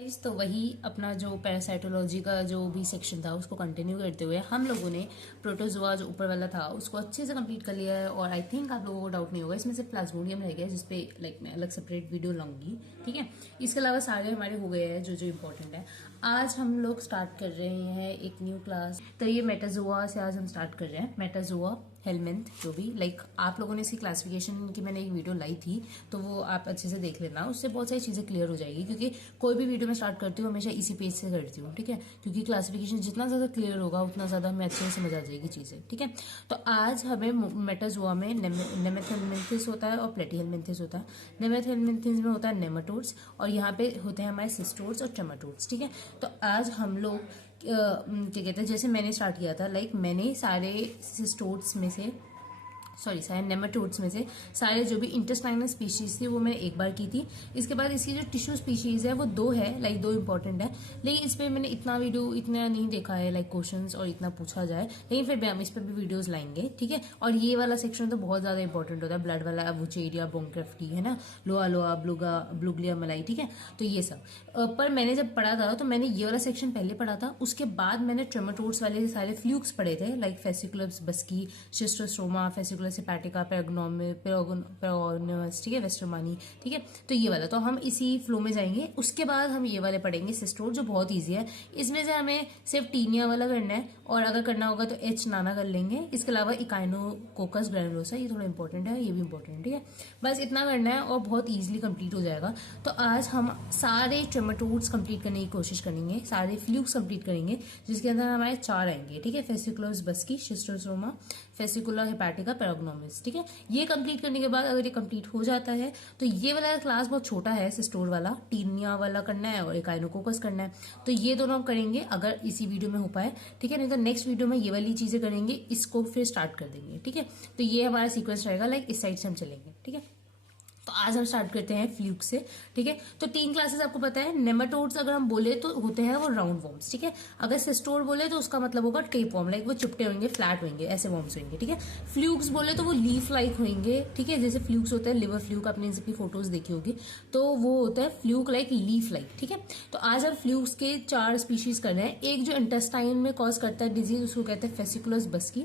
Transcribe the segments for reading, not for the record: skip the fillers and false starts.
तो वही अपना जो पैरासाइटोलॉजी का जो भी सेक्शन था उसको कंटिन्यू करते हुए हम लोगों ने प्रोटोजोआ जो ऊपर वाला था उसको अच्छे से कंप्लीट कर लिया है। और आई थिंक आप लोगों को डाउट नहीं होगा, इसमें सिर्फ प्लाज्मोडियम रह गया है जिसपे मैं अलग सेपरेट वीडियो लाऊंगी। ठीक है, इसके अलावा सारे हमारे हो गए हैं जो जो इम्पोर्टेंट है। आज हम लोग स्टार्ट कर रहे हैं एक न्यू क्लास। तो ये मेटाजोआ से आज हम स्टार्ट कर रहे हैं। मेटाजोआ हेलमिंथ जो भी आप लोगों ने इसकी क्लासिफिकेशन की मैंने एक वीडियो लाई थी, तो वो आप अच्छे से देख लेना, उससे बहुत सारी चीजें क्लियर हो जाएगी। क्योंकि कोई भी वीडियो मैं स्टार्ट करती हूँ हमेशा इसी पेज से करती हूँ। ठीक है, क्योंकि क्लासिफिकेशन जितना ज्यादा क्लियर होगा उतना ज्यादा हमें अच्छे से समझ आ जाएगी चीजें। ठीक है, तो आज हमें मेटाजोआ में नेमेथेलमिंथिस होता है और प्लेटीहेलमिंथिस होता है। नेमेथेलमिंथिस में होता है नेमाटोड्स और यहाँ पे होते हैं हमारे सिस्टोड्स और ट्रेमाटोड्स। ठीक है, तो आज हम लोग क्या कहते हैं, जैसे मैंने स्टार्ट किया था मैंने सारे सिस्टोड्स में से सारे नेमाटोड्स में से सारे जो भी इंटेस्टाइनल स्पीशीज थी वो मैंने एक बार की थी। इसके बाद इसकी जो टिश्यू स्पीशीज है वो दो है, दो इंपॉर्टेंट है, लेकिन इस पे मैंने इतना नहीं देखा है क्वेश्चंस और इतना पूछा जाए, लेकिन फिर भी हम इस पे भी वीडियोस लाएंगे। ठीक है, और ये वाला सेक्शन तो बहुत ज्यादा इंपॉर्टेंट होता है, ब्लड वाला, वुचेरिया, बोंक्रेफ्टी है ना, लोआ लोआ, ब्लूग्लिया मलाई। ठीक है, तो ये सब पर मैंने जब पढ़ा था तो मैंने ये वाला सेक्शन पहले पढ़ा था, उसके बाद मैंने ट्रेमाटोड्स वाले सारे फ्लूक्स पढ़े थे, फेसिकुलस बस्की, शिस्टोस्ट्रोमा, फेसिकुलस हेपेटिका, पेरागोनोमस, ठीक है, वेस्टरमानी। ठीक है, तो ये वाला तो हम इसी फ्लो में जाएंगे। उसके बाद हम ये वाले पढ़ेंगे सिस्टोड, जो बहुत ईजी है। इसमें से हमें सिर्फ टीनिया वाला करना है और अगर करना होगा तो एच नाना कर लेंगे। इसके अलावा इकाइनोकोकस ग्रैनुलोसा, ये थोड़ा इंपॉर्टेंट है, ये भी इंपॉर्टेंट है। ठीक है, बस इतना करना है और बहुत ईजिली कंप्लीट हो जाएगा। तो आज हम सारे ट्रेमाटोड्स कंप्लीट करने की कोशिश करेंगे, सारे फ्लूक्स कंप्लीट करेंगे, जिसके अंदर हमारे 4 आएंगे। ठीक है, फेसिकुलस बस्की, शिस्टोस्ट्रोमा, फेसिकुला हेपेटिका, पेरागोनोमस। ठीक है, ये कंप्लीट करने के बाद अगर ये कंप्लीट हो जाता है तो ये वाला क्लास बहुत छोटा है, सिस्टोड वाला, टीनिया वाला करना है और इकाइनोकोकस करना है। तो ये दोनों हम करेंगे अगर इसी वीडियो में हो पाए। ठीक है, नहीं तो नेक्स्ट वीडियो में ये वाली चीजें करेंगे, इसको फिर स्टार्ट कर देंगे। ठीक है, तो ये हमारा सीक्वेंस रहेगा, इस साइड से हम चलेंगे। ठीक है, तो आज हम स्टार्ट करते हैं फ्लूक से। ठीक है, तो 3 क्लासेस आपको पता है। नेमाटोड्स अगर हम बोले तो होते हैं वो राउंड वॉर्म्स। ठीक है, अगर सिस्टोड बोले तो उसका मतलब होगा टेप वॉर्म, वो चिपटे होंगे, फ्लैट होंगे, ऐसे वॉर्म्स होंगे। ठीक है, फ्लूक्स बोले तो वो लीफ लाइक होंगे। ठीक है, जैसे फ्लूक्स होता है, लिवर फ्लूक आपने इन सबकी फोटोज देखी होगी, तो वो होता है फ्लूक लीफ लाइक। ठीक है, तो आज हम फ्लूक्स के 4 स्पीशीज कर रहे हैं। एक जो इंटेस्टाइन में कॉज करता है डिजीज, उसको कहते हैं फेसिकुलस बस्की।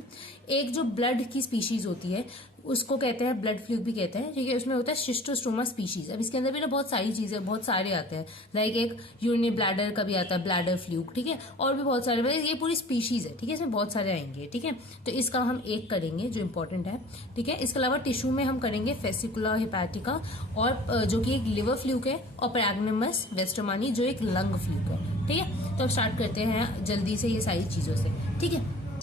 एक जो ब्लड की स्पीशीज होती है उसको कहते हैं ब्लड फ्लूक भी कहते हैं। ठीक है, उसमें होता है शिस्टोस्ट्रोमा स्पीशीज। अब इसके अंदर भी ना बहुत सारी चीजें, बहुत सारे आते हैं, एक यूरिनरी ब्लैडर का भी आता है, ब्लैडर फ्लूक। ठीक है, और भी बहुत सारे, ये पूरी स्पीशीज है। ठीक है, इसमें बहुत सारे आएंगे। ठीक है, तो इसका हम एक करेंगे जो इंपॉर्टेंट है। ठीक है, इसके अलावा टिश्यू में हम करेंगे फेसिकुला हेपेटिका, और जो कि एक लिवर फ्लूक है, और पैराग्नेमस वेस्टरमानी जो एक लंग फ्लूक है। ठीक है, तो अब स्टार्ट करते हैं जल्दी से ये सारी चीजों से। ठीक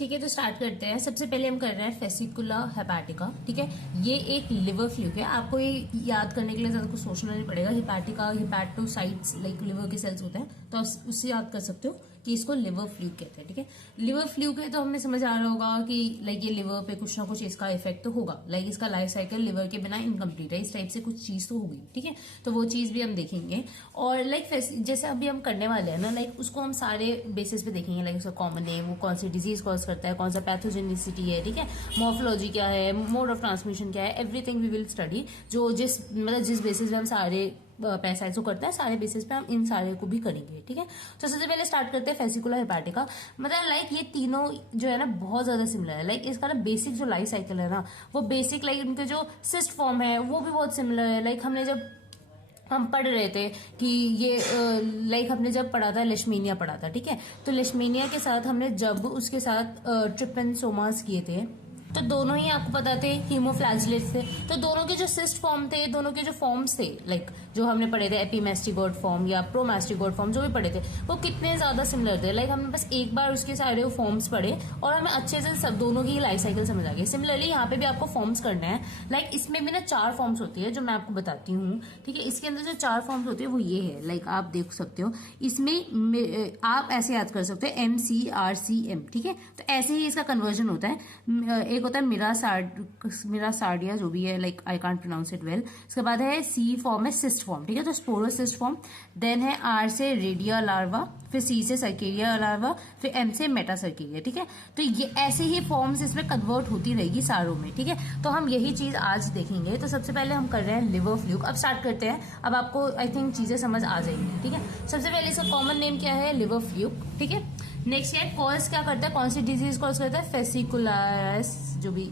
है, तो स्टार्ट करते हैं। सबसे पहले हम कर रहे हैं फेसिकुला हेपेटिका। ठीक है, ये एक लिवर फ्लूक है। आपको ये याद करने के लिए ज्यादा कुछ सोचना नहीं पड़ेगा। हेपेटिका, हेपेटोसाइट्स लिवर के सेल्स होते हैं, तो आप उससे याद कर सकते हो कि इसको लिवर फ्लूक कहते हैं। ठीक है, लिवर फ्लूक है तो हमें समझ आ रहा होगा कि ये लिवर पे कुछ ना कुछ इसका इफेक्ट तो होगा। इसका लाइफ साइकिल लिवर के बिना इनकम्प्लीट है, इस टाइप से कुछ चीज तो होगी। ठीक है, तो वो चीज भी हम देखेंगे। और जैसे अभी हम करने वाले हैं ना, उसको हम सारे बेसिस पे देखेंगे। उसका कॉमन है, वो कौन सी डिजीज कॉज करता है, कौन सा पैथोजेनिसिटी है। ठीक है, मॉर्फोलॉजी क्या है, मोड ऑफ ट्रांसमिशन क्या है, एवरीथिंग वी विल स्टडी। जो जिस बेसिस पे हम सारे पैसाइड्स को करते हैं, सारे बेसिस पे हम इन सारे को भी करेंगे। ठीक है, तो सबसे पहले स्टार्ट करते हैं फेसिकुला हेपेटिका। ये तीनों जो है ना बहुत ज्यादा सिमिलर है। इसका ना बेसिक जो लाइफ साइकिल है ना, वो बेसिक उनके जो सिस्ट फॉर्म है वो भी बहुत सिमिलर है। हमने जब हम पढ़ रहे थे कि ये हमने जब पढ़ा था, लेशमीनिया पढ़ा था। ठीक है, तो लेशमीनिया के साथ हमने जब उसके साथ ट्रिपेनसोमास किए थे, तो दोनों ही आपको पता थे हीमोफ्लैजिलेट्स थे। तो दोनों के जो सिस्ट फॉर्म थे, दोनों के जो फॉर्म्स थे, जो हमने पढ़े थे एपीमेस्टिगोड फॉर्म या प्रोमेस्टिगोड फॉर्म, जो भी पढ़े थे, वो कितने ज्यादा सिमिलर थे। हमने बस एक बार उसके सारे फॉर्म्स पढ़े और हमें अच्छे से सब दोनों की लाइफ साइकिल समझ आ गई। सिमिलरली यहाँ पे भी आपको फॉर्म्स करना है। इसमें भी ना 4 फॉर्म्स होती है जो मैं आपको बताती हूँ। ठीक है, इसके अंदर जो 4 फॉर्म्स होती है वो ये है, आप देख सकते हो। इसमें आप ऐसे याद कर सकते हो MCRCM। ठीक है, तो ऐसे ही इसका कन्वर्जन होता है। एक एक होता है मिरासार्डिया जो भी है, like I can't pronounce it well. इसके बाद है सी फॉर्म है सिस्ट फॉर्म, ठीक है, तो स्पोरोसिस्ट फॉर्म। देन है आर से रेडिया लार्वा, फिर सी से सर्केरिया लार्वा, फिर एम से मेटासर्केरिया, ठीक है। तो ये ऐसे ही फॉर्म्स इसमें कन्वर्ट होती रहेगी सारों में, ठीक है। तो हम यही चीज आज देखेंगे। तो सबसे पहले हम कर रहे हैं लिवर फ्लूक। अब स्टार्ट करते हैं, अब आपको आई थिंक चीजें समझ आ जाएंगी, ठीक है। सबसे पहले इसका कॉमन नेम क्या है, लिवर फ्लूक, ठीक है। नेक्स्ट है कॉज क्या करता है, कौन सी डिजीज कॉज करता है, फेसिकुलस, जो भी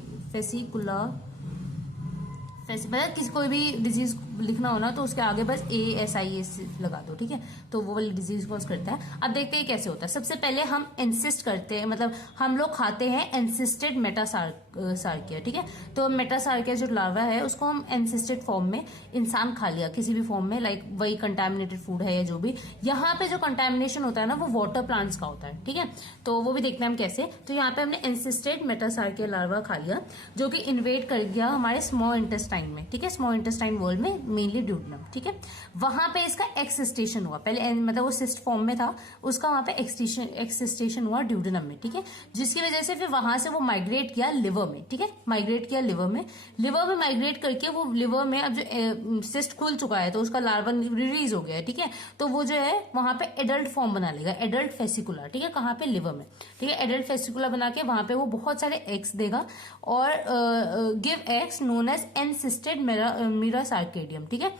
मतलब किसी कोई भी डिजीज लिखना हो ना तो उसके आगे बस ASIS लगा दो, ठीक है। तो वो वाली डिजीज कॉज करता है। अब देखते हैं कैसे होता है। सबसे पहले हम इंसिस्ट करते हैं, मतलब हम लोग खाते हैं एंसिस्टेड मेटासार्किया, ठीक है। तो मेटासार्किया जो लार्वा है उसको हम एंसिस्टेड फॉर्म में इंसान खा लिया किसी भी फॉर्म में, लाइक वही कंटामिनेटेड फूड है या जो भी। यहाँ पे जो कंटामिनेशन होता है ना वो वाटर प्लांट्स का होता है, ठीक है। तो वो भी देखते हैं हम कैसे। तो यहाँ पे हमने एंसिस्टेड मेटासार्किया लार्वा खा लिया जो कि इन्वेड कर गया हमारे स्मॉल इंटेस्टाइन में, ठीक है, स्मॉल इंटेस्टाइन वर्ल्ड में, मेनली ड्यूडेनम, ठीक है। वहां पे इसका एक्सिस्टेशन हुआ, पहले मतलब वो सिस्ट फॉर्म में था, उसका वहां पे एक्सिस्टेशन हुआ ड्यूडेनम में, ठीक है। जिसकी वजह से फिर वहां से वो माइग्रेट किया लिवर में, ठीक है, माइग्रेट किया लिवर में माइग्रेट करके वो लिवर में अब जो सिस्ट खुल चुका है तो उसका लार्वा रिलीज हो गया है, ठीक है। तो वो जो है वहां पे एडल्ट फॉर्म बना लेगा, एडल्ट फेसिकुला, ठीक है, कहाँ पे, लिवर में, ठीक है। एडल्ट फेसिकुला बना के वहां पे वो बहुत सारे एग्स देगा और गिव एग्स नोन एज एनसिस्टेड मिरासार्केडियम, ठीक है।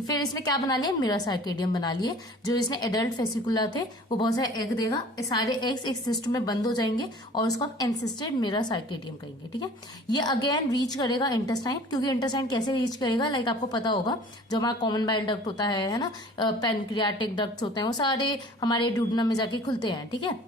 फिर इसने क्या बना लिया, मिरासार्केडियम बना लिए। जो इसने एडल्ट फेसिकुला थे वो बहुत सारे एग देगा, सारे एग्स एक सिस्ट में बंद हो जाएंगे और उसको हम एनसिस्टेड मिरासार्केडियम कहेंगे, ठीक है। ये अगेन रीच करेगा इंटेस्टाइन, क्योंकि इंटेस्टाइन कैसे रीच करेगा, लाइक आपको पता होगा जो हमारा कॉमन बाइल डक्ट होता है ना, पैनक्रियाटिक डक्ट्स होते हैं, वो सारे हमारे ड्यूडेनम में जाके खुलते हैं, ठीक है।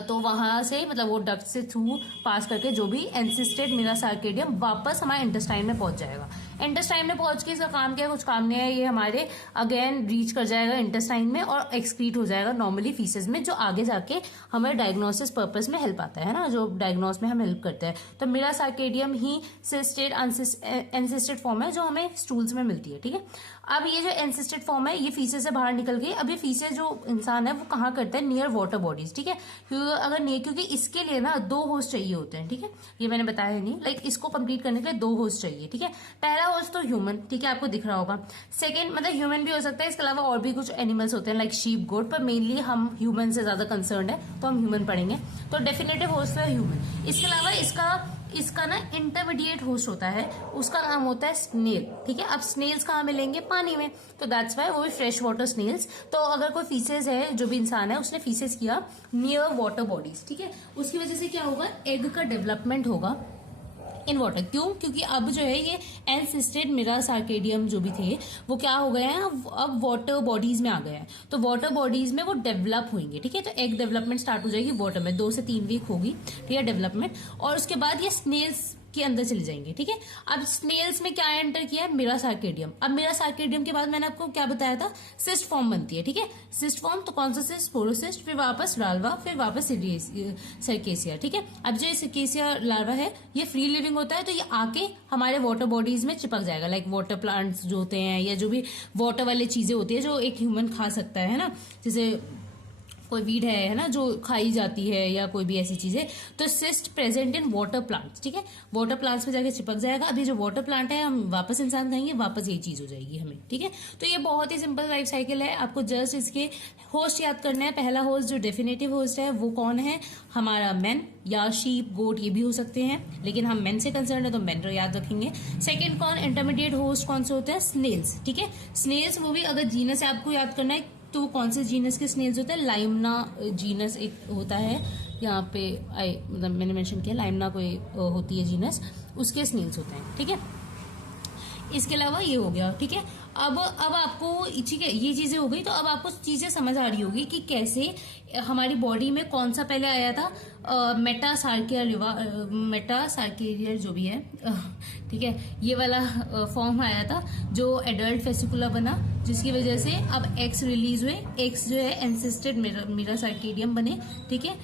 तो वहां से मतलब वो डक्ट से थ्रू पास करके जो भी एंसिस्टेड मिरासार्केडियम वापस हमारे इंटेस्टाइन में पहुंच जाएगा। इंटेस्टाइन में पहुंच के इसका काम क्या है, कुछ काम नहीं है, ये हमारे अगेन रीच कर जाएगा इंटेस्टाइन में और एक्सक्रीट हो जाएगा नॉर्मली फीसेस में, जो आगे जाके हमें डायग्नोसिस पर्पस में हेल्प आता है ना, जो डायग्नोस में हमें हेल्प करता है। तो मिरासार्केडियम ही सिस्टेड एंसिस्टेड फॉर्म है जो हमें स्टूल्स में मिलती है, ठीक है। अब ये जो एंसिस्टेड फॉर्म है ये फीसेस से बाहर निकल गई। अब ये फीसेस जो इंसान है वो कहाँ करता है, नियर वाटर बॉडीज, ठीक है। क्योंकि इसके लिए ना 2 होस्ट चाहिए होते हैं, ठीक है। ये मैंने बताया नहीं, लाइक इसको कंप्लीट करने के लिए 2 होस्ट चाहिए, ठीक है। पहला होस्ट तो ह्यूमन, ठीक है, आपको दिख रहा होगा। सेकंड मतलब ह्यूमन भी हो सकता है, इसके अलावा और भी कुछ एनिमल्स होते हैं लाइक शीप, गोट, पर मेनली हम ह्यूमन से ज्यादा कंसर्न है तो हम ह्यूमन पढ़ेंगे। तो डेफिनेटिव होस्ट है ह्यूमन। इसके अलावा इसका ना इंटरमीडिएट होस्ट होता है, उसका नाम होता है स्नेल, ठीक है। अब स्नेल्स कहाँ मिलेंगे, पानी में, तो दैट्स वाई वो भी फ्रेश वाटर स्नेल्स। तो अगर कोई फीसेस है, जो भी इंसान है उसने फीसेस किया नियर वाटर बॉडीज, ठीक है, उसकी वजह से क्या होगा, एग का डेवलपमेंट होगा इन वाटर। क्यों, क्योंकि अब जो है ये एनसिस्टेड मिरासार्केडियम जो भी थे वो क्या हो गए हैं, अब वाटर बॉडीज में आ गए हैं। तो वाटर बॉडीज में वो डेवलप होंगे, ठीक है। तो एग डेवलपमेंट स्टार्ट हो जाएगी वाटर में, 2 से 3 वीक होगी, ठीक है, डेवलपमेंट। और उसके बाद ये स्नेल्स के अंदर चले जाएंगे, ठीक है। अब स्नेल्स में क्या एंटर किया है, मिरासार्केडियम। अब मिरासार्केडियम के बाद मैंने आपको क्या बताया था, सिस्ट फॉर्म बनती है, ठीक है। सिस्ट फॉर्म तो कौन सा सिस्ट, स्पोरोसिस्ट, फिर वापस लार्वा, फिर वापस सर्केसिया, ठीक है। अब जो सर्केसिया लार्वा है ये फ्री लिविंग होता है, तो ये आके हमारे वाटर बॉडीज में चिपक जाएगा, लाइक वाटर प्लांट्स जो होते हैं या जो भी वाटर वाली चीजें होती है जो एक ह्यूमन खा सकता है ना, जैसे कोई वीड है ना, जो खाई जाती है या कोई भी ऐसी चीजें। तो cyst present in water plants, ठीक है, वाटर प्लांट्स में जाके चिपक जाएगा। अभी जो वाटर प्लांट है हम वापस इंसान खाएंगे, वापस यही चीज हो जाएगी हमें, ठीक है। तो ये बहुत ही सिंपल लाइफ साइकिल है, आपको जस्ट इसके होस्ट याद करना है। पहला होस्ट जो डेफिनेटिव होस्ट है वो कौन है, हमारा मैन या शीप, गोट, ये भी हो सकते हैं, लेकिन हम मैन से कंसर्न है तो मैन याद रखेंगे। सेकेंड कौन, इंटरमीडिएट होस्ट कौन से होते हैं, स्नेल्स, ठीक है। स्नेल्स वो भी अगर जीनस है आपको याद करना है तो कौन से जीनस के स्नेल्स होते हैं, लाइमना जीनस एक होता है, यहाँ पे मतलब मैंने मेंशन किया, लाइमना कोई होती है जीनस, उसके स्नेल्स होते हैं, ठीक है। इसके अलावा ये हो गया, ठीक है। अब आपको, ठीक है, ये चीजें हो गई। तो अब आपको चीजें समझ आ रही होगी कि कैसे हमारी बॉडी में कौन सा पहले आया था, मेटासार्केरियर जो भी है, ठीक है, ये वाला फॉर्म आया था जो एडल्ट फेसिकुला बना, जिसकी वजह से अब एक्स रिलीज हुए, एक्स जो है एंसिस्टेड मिरासार्केडियम बने, ठीक है।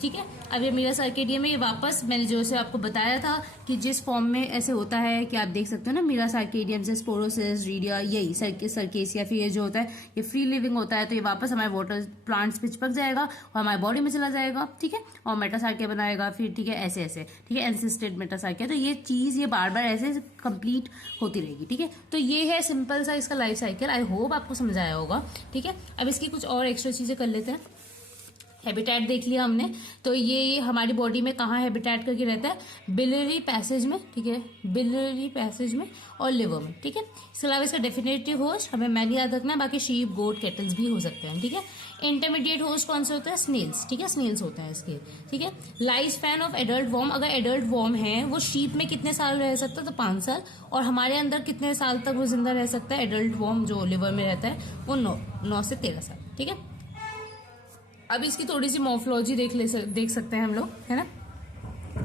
ठीक है। अब ये मीरा सार्केडियम है, ये वापस मैंने जो से आपको बताया था कि जिस फॉर्म में ऐसे होता है कि आप देख सकते हो ना, मीरा सार्केडियम से स्पोरोसिस, रीडिया, यही सर्केस या फिर ये जो होता है ये फ्री लिविंग होता है, तो ये वापस हमारे वाटर प्लांट्स पे चिपक जाएगा और हमारे बॉडी में चला जाएगा, ठीक है, और मेटासार्किया बनाएगा फिर, ठीक है, ऐसे ऐसे, ठीक है, एंसिस्टेड मेटासार्किया। तो ये चीज ये बार बार ऐसे कंप्लीट होती रहेगी, ठीक है। तो ये है सिंपल सा इसका लाइफ साइकिल। आई होप आपको समझ आया होगा, ठीक है। अब इसकी कुछ और एक्स्ट्रा चीजें कर लेते हैं। हैबिटेट देख लिया हमने, तो ये हमारी बॉडी में कहाँ हैबिटेट करके रहता है, बिलियरी पैसेज में, ठीक है, बिलियरी पैसेज में और लिवर में, ठीक है। इसके अलावा इसका डेफिनेटिव होस्ट हमें मैनी याद रखना है, बाकी शीप, गोट, केटल्स भी हो सकते हैं, ठीक है। इंटरमीडिएट होस्ट कौन से होते हैं, स्नेल्स, ठीक है, स्नेल्स होते हैं इसके, ठीक है। Life span of adult worm, अगर एडल्ट वॉर्म है वो शीप में कितने साल रह सकता है, तो 5 साल, और हमारे अंदर कितने साल तक वो जिंदा रह सकता है, एडल्ट वॉर्म जो लिवर में रहता है वो 9 से 13 साल, ठीक है। अब इसकी थोड़ी सी मॉर्फोलॉजी देख सकते हैं हम लोग, है ना।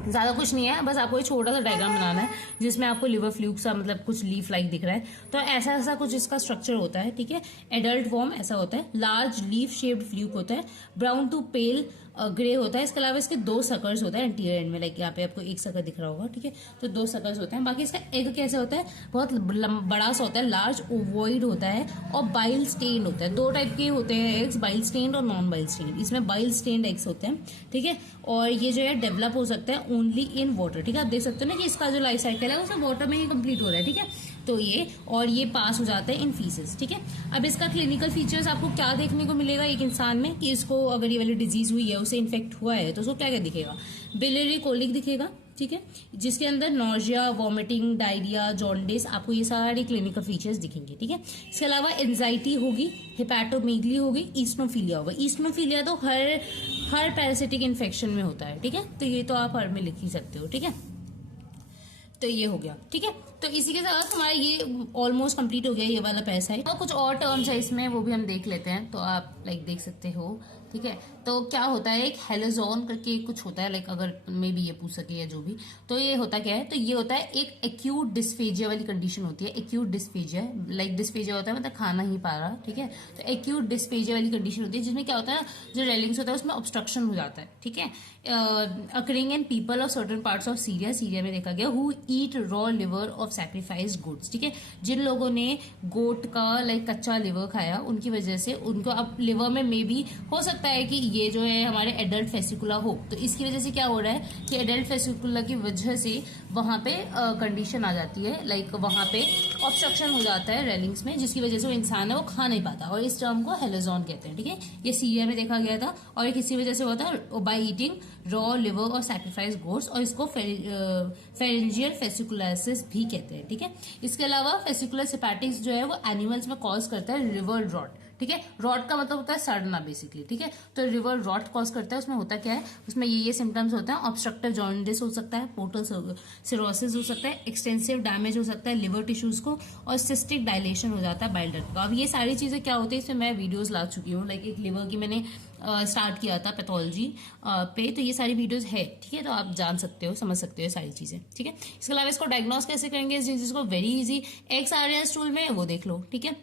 ज्यादा कुछ नहीं है, बस आपको एक छोटा सा डायग्राम बनाना है जिसमें आपको लिवर फ्लूक सा मतलब कुछ लीफ लाइक दिख रहा है, तो ऐसा ऐसा कुछ इसका स्ट्रक्चर होता है, ठीक है। एडल्ट वॉर्म ऐसा होता है, लार्ज लीफ शेप्ड फ्लूक होता है, ब्राउन टू पेल ग्रे होता है। इसके अलावा इसके 2 सकर्स होता है एंटीरियर एंड में, लाइक यहाँ पे आपको 1 सकर दिख रहा होगा, ठीक है, तो 2 सकर्स होते हैं। बाकी इसका एग कैसे होता है, बहुत बड़ा सा होता है, लार्ज ओवॉइड होता है और बाइल स्टेन्ड होता है। 2 टाइप के होते हैं एग्स, बाइल स्टेन्ड और नॉन बाइल स्टेन्ड। इसमें बाइल स्टेन्ड एग्स होते हैं, ठीक है, और ये जो है डेवलप हो सकता है ओनली इन वाटर, ठीक है। आप देख सकते हो ना कि इसका जो लाइफ साइकिल है उसमें वाटर में ही कंप्लीट हो रहा है, ठीक है। तो ये और ये पास हो जाता है इन फीसेस, ठीक है। अब इसका क्लिनिकल फीचर्स आपको क्या देखने को मिलेगा एक इंसान में, कि इसको अगर ये वाली डिजीज हुई है, उसे इन्फेक्ट हुआ है, तो उसको क्या क्या दिखेगा, बिलियरी कोलिक दिखेगा, ठीक है, जिसके अंदर नॉजिया, वॉमिटिंग, डायरिया, जॉन्डिस, आपको ये सारे क्लिनिकल फीचर्स दिखेंगे, ठीक है। इसके अलावा एंजाइटी होगी, हिपैटोमेगली होगी, ईस्नोफीलिया होगा। ईस्नोफीलिया तो हर पैरासिटिक इन्फेक्शन में होता है, ठीक है, तो ये तो आप हर में लिख ही सकते हो, ठीक है। तो ये हो गया, ठीक है। तो इसी के साथ हमारा ये ऑलमोस्ट कंप्लीट हो गया ये वाला पैसा है। और कुछ और टर्म्स है इसमें, वो भी हम देख लेते हैं, तो आप लाइक देख सकते हो, ठीक है। तो क्या होता है, एक हेलोजोन करके कुछ होता है, लाइक अगर मे बी ये पूछ सके या जो भी, तो ये होता क्या है, तो ये होता है एक एक्यूट डिस्फेजिया वाली कंडीशन होती है। एक्यूट डिस्फेजिया, लाइक डिस्फेजिया होता है मतलब खाना ही पा रहा, ठीक है, तो एक्यूट डिस्फेजिया वाली कंडीशन होती है, जिसमें क्या होता है, जो रेलिंग्स होता है उसमें ऑब्स्ट्रक्शन हो जाता है, ठीक है। Occurring in people of certain parts of Syria में देखा गया, who eat raw liver of sacrificed goods, ठीक है। जिन लोगों ने गोट का लाइक कच्चा लिवर खाया, उनकी वजह से उनको अब लिवर में मे बी हो सकता है कि ये जो है हमारे एडल्ट फेसिकुला हो, तो इसकी वजह से क्या हो रहा है कि एडल्ट फेसिकुला की वजह से वहां पे कंडीशन आ जाती है, लाइक वहां पे ऑब्स्ट्रक्शन हो जाता है रेलिंग्स में, जिसकी वजह से वो इंसान है वो खा नहीं पाता, और इस टर्म को हेलोजोन कहते हैं, ठीक है। ये सीरिया में देखा गया था, और ये किसी वजह से होता है बाय ईटिंग रॉ लिवर और सैक्रिफाइस गोट्स, और इसको फेरेंजियल फेसिकुलासिस भी कहते हैं, ठीक है। इसके अलावा फेसिकुलस हेपेटिक्स जो है वो एनिमल्स में कॉज करता है रिवर रॉट, ठीक है। रॉट का मतलब होता है सड़ना बेसिकली, ठीक है। तो रिवर रॉट कॉज करता है, उसमें होता क्या है, उसमें ये सिम्टम्स होते हैं, ऑब्स्ट्रक्टिव जॉन्डिस हो सकता है, पोर्टल सिरोसिस हो सकता है, एक्सटेंसिव डैमेज हो सकता है लिवर टिश्यूज को, और सिस्टिक डायलेशन हो जाता है बाइल डक्ट का। अब ये सारी चीजें क्या होती है, इसमें मैं वीडियोस ला चुकी हूँ, लाइक एक लिवर की मैंने स्टार्ट किया था पैथोलॉजी पे, तो ये सारी वीडियोस है, ठीक है, तो आप जान सकते हो, समझ सकते हो सारी चीजें, ठीक है। इसके अलावा इसको डायग्नोस कैसे करेंगे इस डिजीज को, वेरी इजी, एग्स आ रहे हैं स्टूल में, वो देख लो, ठीक है।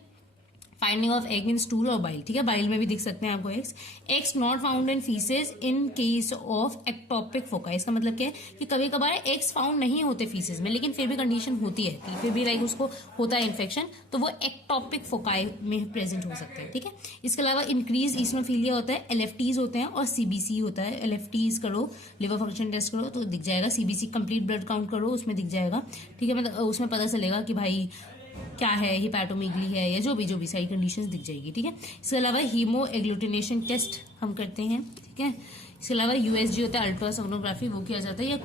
Finding of egg in stool और बाइल, ठीक है, बाइल में भी दिख सकते हैं आपको eggs not found in faeces in case of ectopic फोका। इसका मतलब क्या है कि कभी कभार एग्स फाउंड नहीं होते फीसेस में, लेकिन फिर भी कंडीशन होती है कि फिर भी लाइक उसको होता है इन्फेक्शन, तो वो एक्टोपिक फोकाई में प्रेजेंट हो सकते हैं, ठीक है। इसके अलावा इंक्रीज ईस्नोफीलिया होता है, एलएफटीज होते हैं, और सीबीसी होता है। एलएफटीज करो, लिवर फंक्शन टेस्ट करो तो दिख जाएगा, सीबीसी कंप्लीट ब्लड काउंट करो, उसमें दिख जाएगा, ठीक है, मतलब उसमें पता चलेगा कि भाई क्या है, हिपैटोमेगली है या जो भी सारी कंडीशंस दिख जाएगी, ठीक है। इसके अलावा हीमो एग्लूटिनेशन टेस्ट हम करते हैं, ठीक है। इसके अलावा यूएसजी होता है, अल्ट्रासोनोग्राफी, वो किया जाता है, या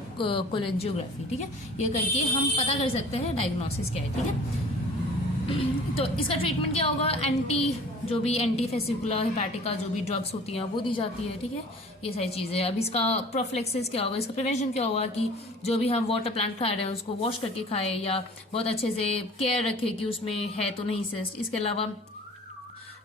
कोलेंजियोग्राफी, ठीक है। ये करके हम पता कर सकते हैं डायग्नोसिस क्या है, ठीक है। तो इसका ट्रीटमेंट क्या होगा, जो भी एंटी फेसिकुला हेपेटिका जो भी ड्रग्स होती हैं वो दी जाती है, ठीक है, ये सारी चीजें। अब इसका प्रोफ्लेक्सिस क्या होगा, इसका प्रिवेंशन क्या होगा, कि जो भी हम वाटर प्लांट खा रहे हैं उसको वॉश करके खाएं, या बहुत अच्छे से केयर रखें कि उसमें है तो नहीं सिस्ट। इसके अलावा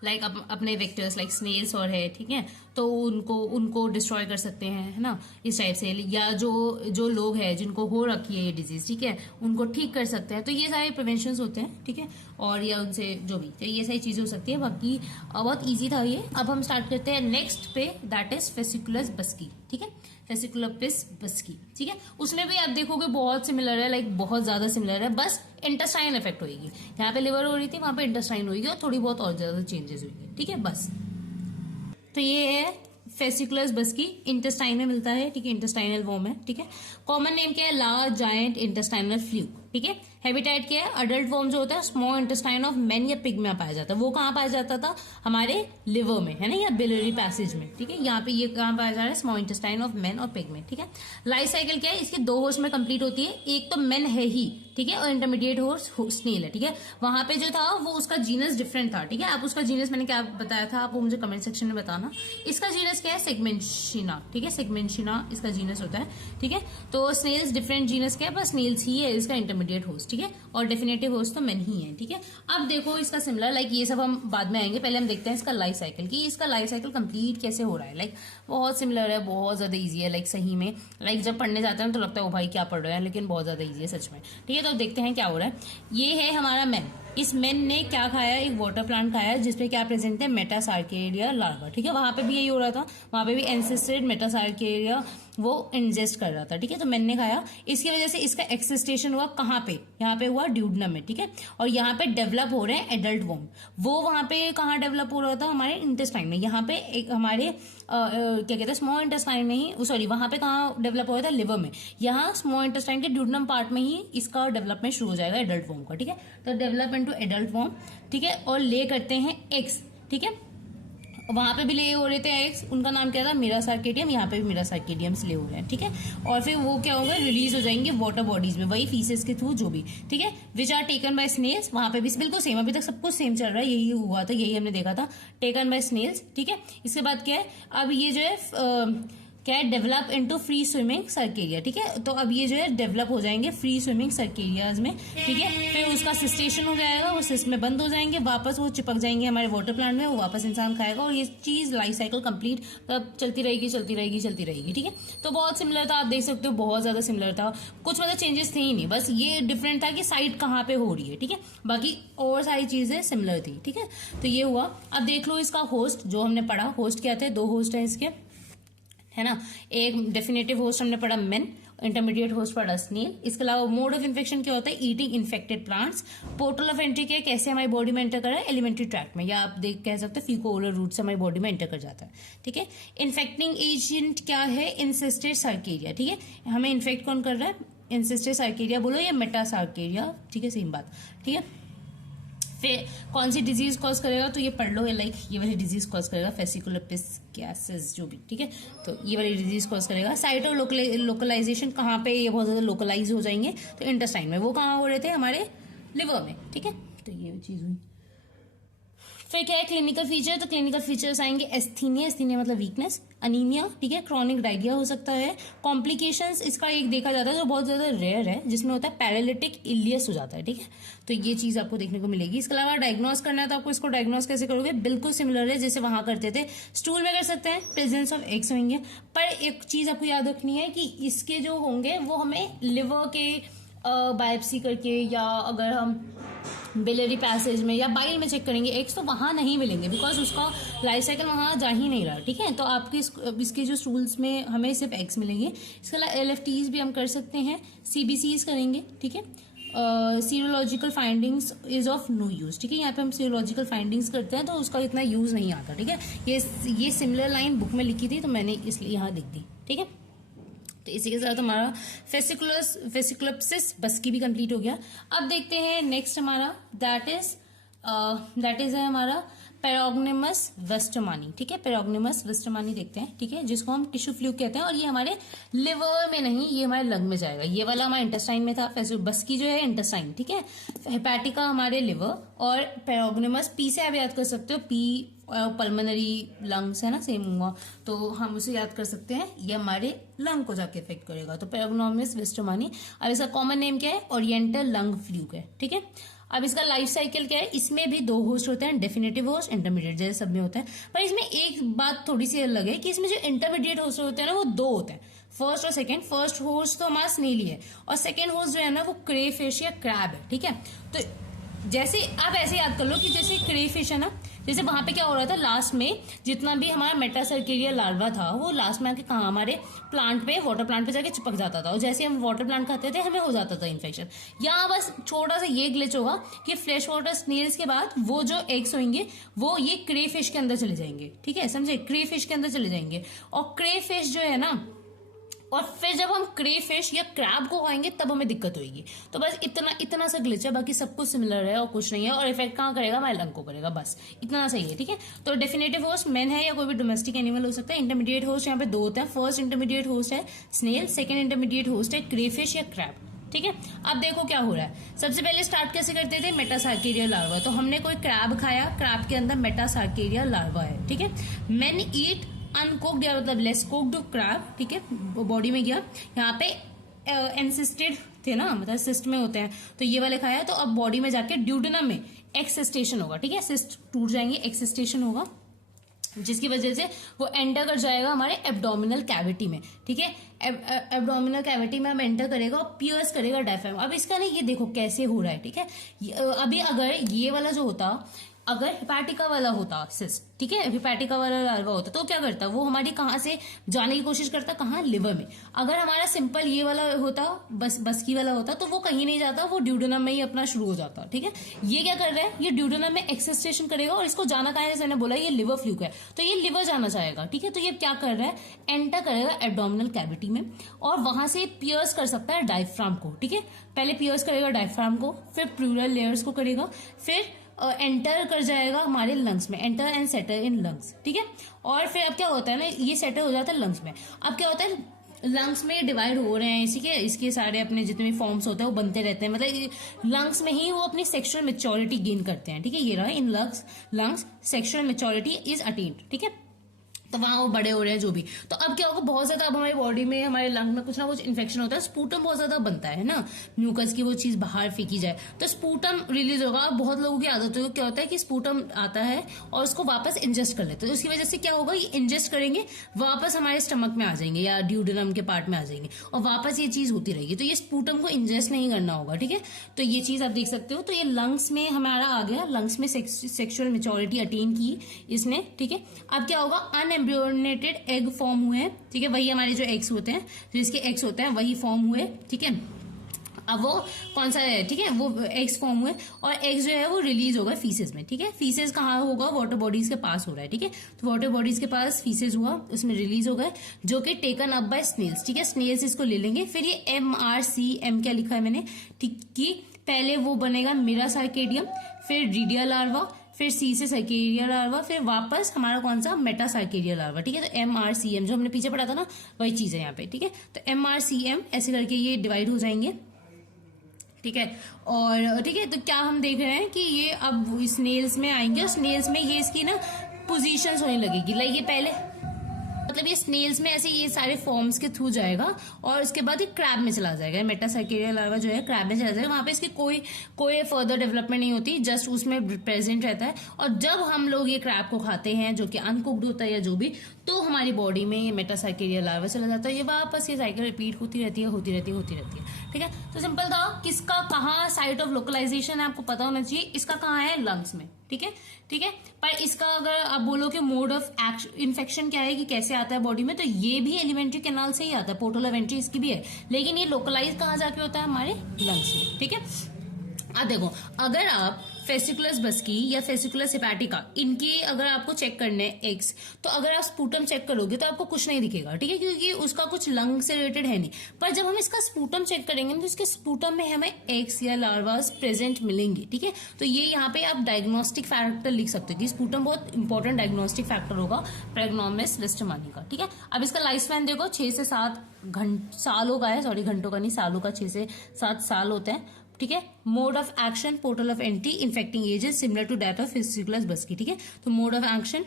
लाइक अपने वेक्टर्स लाइक स्नेल्स और है, ठीक है, तो उनको डिस्ट्रॉय कर सकते हैं, है ना, इस टाइप से। या जो लोग हैं जिनको हो रखी है ये डिजीज, ठीक है, उनको ठीक कर सकते हैं। तो ये सारे प्रिवेंशन होते हैं, ठीक है, और या उनसे जो भी, तो ये सारी चीजें हो सकती है। बाकी बहुत ईजी था ये। अब हम स्टार्ट करते हैं नेक्स्ट पे, दैट इज फेसिकुलस बस्की, ठीक है, फेसिकुलस बस्की, ठीक है। उसमें भी आप देखोगे बहुत सिमिलर है, लाइक बहुत ज्यादा सिमिलर है, बस इंटेस्टाइन इफेक्ट होगी। यहाँ पे लिवर हो रही थी, वहां पे इंटेस्टाइन होगी और थोड़ी बहुत और ज्यादा चेंजेस होगी, ठीक है, बस। तो ये है फेसिकुलस बस्की, इंटेस्टाइन में मिलता है, ठीक है, इंटेस्टाइनल वॉर्म है, ठीक है। कॉमन नेम क्या है, लार्ज जायंट इंटेस्टाइनल फ्लू, ठीक है। हैबिटेट क्या है, अडल्ट वॉर्म जो होता है स्मॉल इंटेस्टाइन ऑफ मैन या पिग में पाया जाता है। वो कहाँ पाया जाता था, हमारे लिवर में, है ना, या बिलियरी पैसेज में, ठीक है। यहाँ पे ये कहाँ पाया जा रहा है, स्मॉल इंटेस्टाइन ऑफ मैन और पिग में, ठीक है। लाइफ साइकिल क्या है, इसके 2 होस्ट में कंप्लीट होती है। एक तो मैन है ही, ठीक है, और इंटरमीडिएट होस्ट स्नेल है, ठीक है। वहां पे जो था वो उसका जीनस डिफरेंट था, ठीक है। आप उसका जीनस मैंने क्या बताया था, आप वो मुझे कमेंट सेक्शन में बताना। इसका जीनस क्या है, सेगमेंशिना, ठीक है, सेगमेंशिना इसका जीनस होता है, ठीक है। तो स्नेल्स डिफरेंट जीनस क्या है, बस स्नेल्स ही है इसका इंटरमीडिएट होस्ट, ठीक है, और डेफिनेटिव होस्ट तो मैन ही है, ठीक है। अब देखो इसका सिमिलर, लाइक ये सब हम बाद में आएंगे, पहले हम देखते हैं इसका लाइफ साइकिल की इसका लाइफ साइकिल कंप्लीट कैसे हो रहा है। लाइक बहुत सिमिलर है, बहुत ज्यादा ईजी है, लाइक सही में, लाइक जब पढ़ने जाते हैं तो लगता है ओ भाई क्या पढ़ रहे हैं, लेकिन बहुत ज्यादा ईजी है सच में, ठीक है। तो देखते हैं क्या हो रहा है। ये है हमारा मैन, इस मैन ने क्या खाया, एक वाटर प्लांट खाया जिसपे क्या प्रेजेंट है, मेटासार्केरिया लार्वा, ठीक है। वहां पे भी यही हो रहा था, वहां पे भी एंसेस्टेड मेटासार्केरिया वो इंजेस्ट कर रहा था, ठीक है। तो मैन ने खाया, इसकी वजह से इसका एक्सिस्टेशन हुआ कहाँ पे, यहाँ पे हुआ ड्यूडनम में, ठीक है। और यहाँ पे डेवलप हो रहे हैं एडल्ट वॉर्म। वो वहां पे कहाँ डेवलप हो रहा था, हमारे इंटेस्टाइन में। यहाँ पे एक हमारे क्या कहते हैं, स्मॉल इंटेस्टाइन में ही, सॉरी, वहां पे कहाँ डेवलप हो रहा था, लिवर में। यहाँ स्मॉल इंटेस्टाइन के ड्यूडनम पार्ट में ही इसका डेवलपमेंट शुरू हो जाएगा एडल्ट वॉर्म का, ठीक है। तो डेवलपमेंट टू एडल्ट वॉर्म, ठीक है, और ले करते हैं एग्स, ठीक है। वहां पे भी ले हो रहे थे एग्स, उनका नाम क्या था, मेरासार्केडियम, यहाँ पे भी मेरासार्केडियम ले हो रहे हैं, ठीक है। और फिर वो क्या होगा, रिलीज हो जाएंगे वाटर बॉडीज में, वही फीसेस के थ्रू जो भी, ठीक है, which are taken by snails. वहां पे भी बिल्कुल सेम, अभी तक सब कुछ सेम चल रहा है, यही हुआ था, यही हमने देखा था, टेकन बाय स्नेल्स, ठीक है। इसके बाद क्या है, अब ये जो है क्या है, develop into free swimming cercaria, ठीक है। तो अब ये जो है डेवलप हो जाएंगे फ्री स्विमिंग सर्केरियाज में, ठीक है। फिर उसका सिस्टेशन हो जाएगा, वो सिस्ट में बंद हो जाएंगे, वापस वो चिपक जाएंगे हमारे वाटर प्लांट में, वो वापस इंसान खाएगा, और ये चीज लाइफ साइकिल कंप्लीट मतलब चलती रहेगी चलती रहेगी चलती रहेगी, ठीक है। तो बहुत सिमिलर था, आप देख सकते हो, बहुत ज्यादा सिमिलर था, कुछ मतलब चेंजेस थे ही नहीं, बस ये डिफरेंट था कि साइड कहाँ पे हो रही है, ठीक है। बाकी और सारी चीजें सिमिलर थी, ठीक है। तो ये हुआ। अब देख लो इसका होस्ट जो हमने पढ़ा, होस्ट क्या थे, 2 होस्ट है इसके, है ना। एक डेफिनेटिव होस्ट हमने पढ़ा मेन, इंटरमीडिएट होस्ट पढ़ा स्नेल। इसके अलावा मोड ऑफ इन्फेक्शन क्या होता है, eating infected plants. Portal of entry क्या है, कैसे हमारी बॉडी में एंटर कर रहा है, एलिमेंट्री ट्रैक्ट में, या आप देख कह सकते हैं फीको ओरल रूट से हमारी बॉडी में एंटर कर जाता है, ठीक है। इन्फेक्टिंग एजेंट क्या है, इंसिस्टेड सार्केरिया, ठीक है। हमें इन्फेक्ट कौन कर रहा है, इंसिस्टेड सार्केरिया बोलो या मेटासार्केरिया, ठीक है, सेम बात, ठीक है। फिर कौन सी डिजीज कॉज करेगा, तो ये पढ़ लो, लाइक ये वाली डिजीज कॉज करेगा, फेसिकुलपिस्कियासिस जो भी, ठीक है। तो ये वाली डिजीज कॉज करेगा। साइट और लोकलाइजेशन कहाँ पे, ये बहुत ज्यादा लोकलाइज हो जाएंगे, तो इंटेस्टाइन में। वो कहाँ हो रहे थे, हमारे लिवर में, ठीक है। तो ये चीज हुई। फिर क्या है क्लिनिकल फीचर, तो क्लिनिकल फीचर्स आएंगे एस्थीनिया, एस्थीनिया मतलब वीकनेस, अनीमिया, ठीक है, क्रॉनिक डायरिया हो सकता है। कॉम्प्लिकेशंस इसका एक देखा जाता है जो बहुत ज्यादा रेयर है, जिसमें होता है पैरालिटिक इलियस हो जाता है, ठीक है। तो ये चीज आपको देखने को मिलेगी। इसके अलावा डायग्नोस करना है, तो आपको इसको डायग्नोस कैसे करोगे, बिल्कुल सिमिलर है जैसे वहां करते थे, स्टूल में कर सकते हैं, प्रेजेंस ऑफ एग्स होंगे। पर एक चीज आपको याद रखनी है कि इसके जो होंगे वो हमें लिवर के बायोप्सी करके, या अगर हम बिलियरी पैसेज में या बाइल में चेक करेंगे एग्स, तो वहां नहीं मिलेंगे, बिकॉज उसका लाइफ साइकिल वहां जा ही नहीं रहा, ठीक है। तो आपके इसके जो स्टूल्स में हमें सिर्फ एग्स मिलेंगे। इसके अलावा LFTs भी हम कर सकते हैं, CBCs करेंगे, ठीक है। Serological findings is of no use, ठीक है। यहाँ पे हम सीरोलॉजिकल फाइंडिंग्स करते हैं तो उसका इतना यूज नहीं आता, ठीक है। ये सिमिलर लाइन बुक में लिखी थी तो मैंने इसलिए यहाँ लिख दी, ठीक है। तो इसी के साथ हमारा फेसिकुलप्सिस बस्की भी कंप्लीट हो गया। अब देखते हैं नेक्स्ट हमारा, दैट इज है हमारा पेरोग्निमस वेस्टमानी, ठीक है। पेरोग्निमस वेस्टमानी देखते हैं, ठीक है, जिसको हम टिश्यू फ्लू कहते हैं, और ये हमारे लिवर में नहीं, ये हमारे लंग में जाएगा। ये वाला हमारे इंटेस्टाइन में था, बस्की जो है इंटेस्टाइन, ठीक है। हेपेटिका हमारे लिवर, और पेरोग्निमस पी से आप याद कर सकते हो, पी पल्मोनरी लंग्स है ना, सेम हुआ, तो हम उसे याद कर सकते हैं, ये हमारे लंग को जाके इफेक्ट करेगा। तो पेरोग्नोमिस वेस्टमानी। अब इसका कॉमन नेम क्या है, ओरिएंटल लंग फ्लू है, ठीक है। अब इसका लाइफ साइकिल क्या है, इसमें भी 2 होस्ट होते हैं, डेफिनेटिव होस्ट, इंटरमीडिएट, जैसे सब में होता है। पर इसमें एक बात थोड़ी सी अलग है कि इसमें जो इंटरमीडिएट होस्ट होते हैं ना वो 2 होते हैं, फर्स्ट और सेकंड। फर्स्ट होस्ट तो हमारा स्नेल ही है और सेकंड होस्ट जो है ना वो क्रेफिश या क्रैब है, ठीक है। तो जैसे आप ऐसे याद कर लो कि जैसे क्रेफिश है ना, जैसे वहां पे क्या हो रहा था, लास्ट में जितना भी हमारा मेटासर्केरिया लार्वा था वो लास्ट में आके कहा हमारे प्लांट पे, वाटर प्लांट पे जाके चिपक जाता था और जैसे हम वाटर प्लांट खाते थे हमें हो जाता था इन्फेक्शन। यहाँ बस छोटा सा ये ग्लिच होगा कि फ्रेश वाटर स्नेल्स के बाद वो जो एग्स होंगे वो ये क्रेफिश के अंदर चले जाएंगे, ठीक है, समझे, क्रेफिश के अंदर चले जाएंगे। और क्रेफिश जो है ना, और फिर जब हम क्रेफिश या क्रैब को खाएंगे तब हमें दिक्कत होगी। तो बस इतना सा ग्लिच है, बाकी सब कुछ सिमिलर है और कुछ नहीं है। और इफेक्ट कहाँ करेगा, हमारे लंग को करेगा, बस इतना सही है, ठीक है। तो डेफिनेटिव होस्ट मैन है या कोई भी डोमेस्टिक एनिमल हो सकता है। इंटरमीडिएट होस्ट यहाँ पे 2 होता है, फर्स्ट इंटरमीडिएट होस्ट है स्नेल, सेकेंड इंटरमीडिएट होस्ट है क्रेफिश या क्रैब, ठीक है। अब देखो क्या हो रहा है, सबसे पहले स्टार्ट कैसे करते थे, मेटासार्केरिया लार्वा। तो हमने कोई क्रैब खाया, क्रैब के अंदर मेटासार्केरिया लार्वा है, ठीक है। मैन ईट अनकुक्ड या मतलब लेस कुक्ड क्रैब, ठीक है, बॉडी में गया, यहाँ पे एनसिस्टेड थे ना, मतलब सिस्ट में होते हैं, तो ये वाले खाया, तो अब बॉडी में जाके ड्यूडेनम में एक्सिस्टेशन होगा, ठीक है, सिस्ट टूट जाएंगे, एक्सिस्टेशन होगा, जिसकी वजह से वो एंटर कर जाएगा हमारे एब्डोमिनल कैविटी में, ठीक है। एब्डोमिनल कैविटी में हम एंटर करेगा और पियर्स करेगा डायफ्राम। अब इसका नहीं, ये देखो कैसे हो रहा है, ठीक है। अभी अगर ये वाला जो होता, अगर हिपैटिका वाला होता सिस्ट, ठीक है, हिपैटिका वाला लार्वा होता तो क्या करता, वो हमारी कहाँ से जाने की कोशिश करता, कहाँ, लिवर में। अगर हमारा सिंपल ये वाला होता, बस्की वाला होता, तो वो कहीं नहीं जाता, वो ड्यूडेनम में ही अपना शुरू हो जाता, ठीक है। ये क्या कर रहा है, ये ड्यूडेनम में एक्सिस्टेशन करेगा और इसको जाना कहाँ है, जैसे मैंने बोला ये लिवर फ्लूक है, तो ये लिवर जाना चाहेगा, ठीक है। तो ये क्या कर रहा है, एंटर करेगा एब्डोमिनल कैविटी में और वहां से पियर्स कर सकता है डायफ्राम को, ठीक है। पहले पियर्स करेगा डायफ्राम को, फिर प्लूरल लेयर्स को करेगा, फिर एंटर कर जाएगा हमारे लंग्स में, enter and settle in lungs, ठीक है। और फिर अब क्या होता है ना, ये सेटल हो जाता है लंग्स में। अब क्या होता है, लंग्स में डिवाइड हो रहे हैं, इसी के इसके सारे अपने जितने भी फॉर्म्स होते हैं वो बनते रहते हैं, मतलब लंग्स में ही वो अपनी सेक्सुअल मेच्योरिटी गेन करते हैं, ठीक है। ये रहा in lungs sexual maturity is attend, ठीक है। तो वहां वो बड़े हो रहे हैं जो भी। तो अब क्या होगा, बहुत ज्यादा अब हमारी बॉडी में, हमारे लंग में कुछ ना कुछ इन्फेक्शन होता है, स्पूटम बहुत ज्यादा बनता है ना, म्यूकस की वो चीज बाहर फेंकी जाए तो स्पूटम रिलीज होगा। अब बहुत लोगों की आदत है, क्या होता है कि स्पूटम आता है और उसको वापस इंजेस्ट कर लेते हैं, तो उसकी वजह से क्या होगा, ये इंजेस्ट करेंगे वापस हमारे स्टमक में आ जाएंगे या ड्यूडेनम के पार्ट में आ जाएंगे और वापस ये चीज होती रहेगी। तो ये स्पूटम को इंजेस्ट नहीं करना होगा, ठीक है। तो ये चीज आप देख सकते हो। तो ये लंग्स में हमारा आ गया, लंग्स में सेक्सुअल मेच्योरिटी अटेन की इसने, ठीक है। अब क्या होगा, अनएम्ब्रियोनेटेड एग फॉर्म हुए, ठीक है, वही हमारे जो एग्स होते हैं, जो इसके एग्स होते हैं वही फॉर्म हुए, ठीक है। अब वो कौन सा है, ठीक है, वो एग्स फॉर्म हुए और एग्स जो है वो रिलीज होगा फीसेस में, ठीक है। फीसेस कहाँ होगा, वाटर बॉडीज के पास हो रहा है, ठीक है। तो वाटर बॉडीज के पास फीसेस हुआ, उसमें रिलीज हो गए, जो कि टेकन अप बाय स्नेल्स, ठीक है। स्नेल्स इसको ले लेंगे। फिर ये MRCM क्या लिखा है मैंने, ठीक, कि पहले वो बनेगा मेरासार्केडियम, फिर रीडिया लार्वा, फिर सी से सर्केरिया लार्वा, फिर वापस हमारा कौन सा, मेटासार्केरिया लार्वा, ठीक है। तो MRCM जो हमने पीछे पढ़ा था ना वही चीज है यहाँ पे, ठीक है। तो MRCM ऐसे करके ये डिवाइड हो जाएंगे, ठीक है। और ठीक है, तो क्या हम देख रहे हैं कि ये अब स्नेल्स में आएंगे और स्नेल्स में ये इसकी ना पोजीशंस होने लगेगी, लाइक ये पहले मतलब ये स्नेल्स में ऐसे ये सारे फॉर्म्स के थ्रू जाएगा और उसके बाद ये क्रैब में चला जाएगा। मेटासार्केरिया लार्वा जो है क्रैब में चला जाएगा, वहां पे इसकी कोई फर्दर डेवलपमेंट नहीं होती, जस्ट उसमें प्रेजेंट रहता है। और जब हम लोग ये क्रैब को खाते हैं जो कि अनकुक्ड होता है या जो भी, तो हमारी बॉडी में ये मेटासार्केरिया लार्वा चला जाता है। ये वापस ये साइकिल रिपीट होती रहती है, ठीक है। तो सिंपल था, किसका कहाँ साइट ऑफ लोकलाइजेशन है आपको पता होना चाहिए। इसका कहाँ है, लंग्स में, ठीक है। पर इसका अगर आप बोलो कि मोड ऑफ इन्फेक्शन क्या है, कि कैसे आता है बॉडी में, तो ये भी एलिमेंट्री कैनाल से ही आता है, पोर्टल ऑफ एंट्री इसकी भी है, लेकिन ये लोकलाइज कहाँ जाके होता है, हमारे लंग्स में, ठीक है। अब देखो, अगर आप फेसिकुलस बस्की या फेसिकुलस हेपेटिका, इनकी अगर आपको चेक करने एग्स, तो अगर आप स्पूटम चेक करोगे तो आपको कुछ नहीं दिखेगा, ठीक है, क्योंकि उसका कुछ लंग से रिलेटेड है नहीं। पर जब हम इसका स्पूटम चेक करेंगे तो इसके स्पूटम में हमें एग्स या लार्वास प्रेजेंट मिलेंगे, ठीक है। तो ये यहाँ पे आप डायग्नोस्टिक फैक्टर लिख सकते हो कि स्पूटम बहुत इंपॉर्टेंट डायग्नोस्टिक फैक्टर होगा प्रेग्नोमिस लिस्टमानी का, ठीक है। अब इसका लाइफ स्पैन देखो 6 से 7 सालों का है, सॉरी घंटों का नहीं, सालों का, 6 से 7 साल होते हैं, ठीक है। Mode of action, portal of entry, infecting agent similar to that of fasciculus बस्की, ठीक है। तो मोड ऑफ एक्शन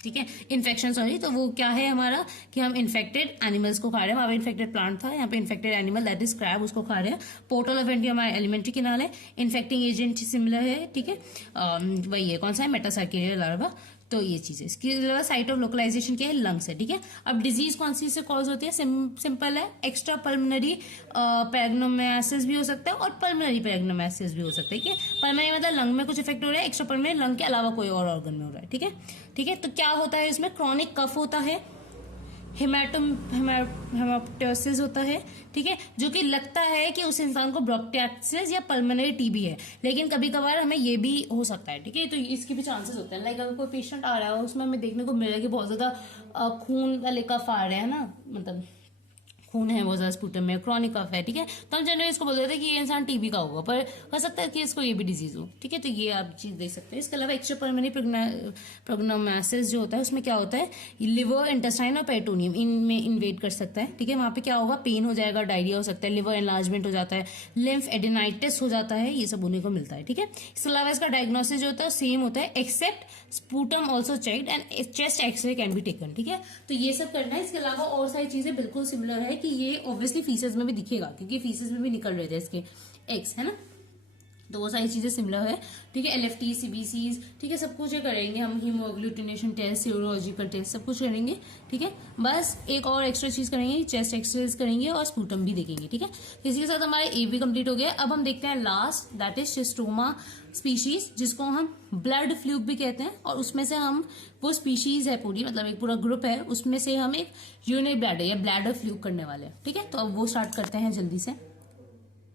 ठीक है, इन्फेक्शन सॉरी। तो वो क्या है हमारा कि हम इन्फेक्टेड एनिमल्स को खा रहे हैं। वहाँ पे इन्फेक्टेड प्लांट था, यहाँ पे infected animal that is crab, उसको खा रहे हैं। पोर्टल ऑफ एंट्री हमारा एलिमेंट्री किनाल है। इन्फेक्टिंग एजेंट सिमिलर है, ठीक है, वही है, कौन सा है, मेटासार्किडियल लार्वा। तो ये चीज है। इसके अलावा साइट ऑफ लोकलाइजेशन क्या है, लंग्स है, ठीक है। अब डिजीज कौन सी से कॉज होती है, सिंपल है, एक्स्ट्रा पल्मोनरी पैराग्नोमाइसिस भी हो सकता है और पल्मोनरी पैराग्नोमाइसिस भी हो सकता है, ठीक है। पल्मोनरी मतलब लंग में कुछ इफेक्ट हो रहा है, एक्स्ट्रा पल्मोनरी लंग के अलावा कोई और ऑर्गन में हो रहा है, ठीक है, ठीक है। तो क्या होता है इसमें, क्रॉनिक कफ होता है, हेमाटोसिस होता है, ठीक है, जो कि लगता है कि उस इंसान को ब्रोंकाइटिस या पल्मोनरी टीबी है, लेकिन कभी कभार हमें ये भी हो सकता है, ठीक है। तो इसके भी चांसेस होते हैं। लाइक अगर कोई पेशेंट आ रहा है उसमें हमें देखने को मिल रहा है कि बहुत ज्यादा खून वाले कफ आ रहे हैं ना, मतलब खून है बहुत ज्यादा स्पूटम में, क्रॉनिक कफ है, ठीक है, तो हम जनरली इसको बोल देते हैं कि ये इंसान टीबी का होगा, पर हो सकता है कि इसको ये भी डिजीज हो, ठीक है। तो ये आप चीज देख सकते हैं। इसके अलावा एक्स्ट्रा पल्मोनरी प्रोग्नोमाइसिस जो होता है उसमें क्या होता है, लिवर, इंटेस्टाइन और पेरिटोनियम इनमें इन्वेड कर सकता है, ठीक है। वहां पे क्या होगा, पेन हो जाएगा, डायरिया हो सकता है, लिवर एनलार्जमेंट हो जाता है, लिम्फ एडेनाइटिस हो जाता है, ये सब होने को मिलता है, ठीक है। इसके अलावा इसका डायग्नोसिस जो होता है सेम होता है, except sputum also checked and chest x-ray can be taken, ठीक है। तो ये सब करना है। इसके अलावा और सारी चीजें बिल्कुल सिमिलर है कि ये ऑब्वियसली फीसेस में भी दिखेगा, क्योंकि फीसेस में भी निकल रहे थे इसके एग्स, है ना, तो वो सारी चीजें सिमिलर है, ठीक है। एलएफटी, सीबीसीज, ठीक है, सब कुछ करेंगे हम, हीमोग्लूटिनेशन टेस्ट, सीरोलॉजिकल टेस्ट, सब कुछ करेंगे, ठीक है। बस एक और एक्स्ट्रा चीज करेंगे, चेस्ट एक्सरेज करेंगे और स्पूटम भी देखेंगे, ठीक है। इसी के साथ हमारा ए भी कंप्लीट हो गया। अब हम देखते हैं लास्ट, दैट इज शिस्टोमा स्पीशीज, जिसको हम ब्लड फ्लूक भी कहते हैं, और उसमें से हम वो स्पीशीज है पूरी, मतलब एक पूरा ग्रुप है, उसमें से हम एक यूरिनरी ब्लैडर या ब्लैडर फ्लूक करने वाले हैं, ठीक है। तो अब वो स्टार्ट करते हैं जल्दी से,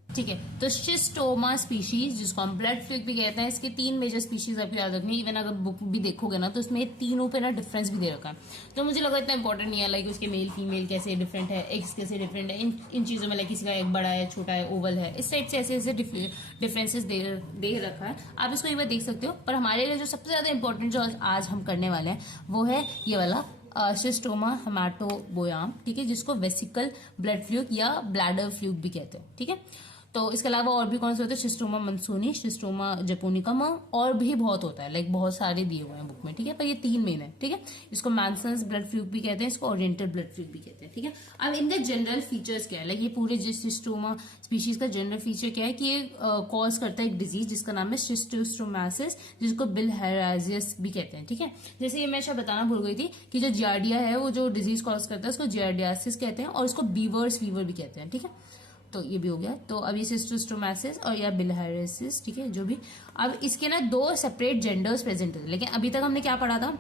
ठीक है। तो शिस्टोमा स्पीशीज, जिसको हम ब्लड फ्लूक भी कहते हैं, इसके 3 मेजर स्पीशीज आपको याद रखनी। इवन अगर बुक भी देखोगे ना तो इसमें तीनों पे ना डिफरेंस भी दे रखा है, तो मुझे लगा इतना इंपॉर्टेंट नहीं है, लाइक उसके मेल फीमेल कैसे डिफरेंट है, एग्स कैसे डिफरेंट है, इन चीजों में, लाइक किसी का एग बड़ा है, छोटा है, ओवल है, इस टाइप से ऐसे ऐसे डिफरेंसेस दे रखा है, आप इसको एक बार देख सकते हो। पर हमारे लिए जो सबसे ज्यादा इंपॉर्टेंट जो आज हम करने वाले हैं वो है ये वाला शिस्टोमा हेमाटोबोयाम, ठीक है, जिसको वेसिकल ब्लड फ्लूक या ब्लैडर फ्लूक भी कहते हैं, ठीक है। तो इसके अलावा और भी कौन से होते हैं, शिस्टोमा मंसूनी, शिस्टोमा जपोनिकम, और भी बहुत होता है, लाइक बहुत सारे दिए हुए हैं बुक में, ठीक है, पर ये 3 मेन है, ठीक है। इसको मैनसन्स ब्लड फ्लूक भी कहते हैं, इसको ओरिएंटल ब्लड फ्लूक भी कहते हैं, ठीक है। अब इनके जनरल फीचर्स क्या है, लाइक ये पूरे शिस्टोमा स्पीशीज का जनरल फीचर क्या है कि ये कॉज करता है एक डिजीज जिसका नाम है शिस्टोस्टोमासिस, जिसको बिलहार्जियस भी कहते हैं, ठीक है। जैसे ये मैं शायद बताना भूल गई थी कि जो जियार्डिया है वो जो डिजीज कॉज करता है उसको जियार्डियासिस कहते हैं, और उसको बीवर्स फीवर भी कहते हैं, ठीक है। तो ये भी हो गया। तो अब ये शिस्टोस्टोमासिस और या बिलहार्जियस, ठीक है, जो भी। अब इसके ना 2 सेपरेट जेंडर्स प्रेजेंट है, लेकिन अभी तक हमने क्या पढ़ा था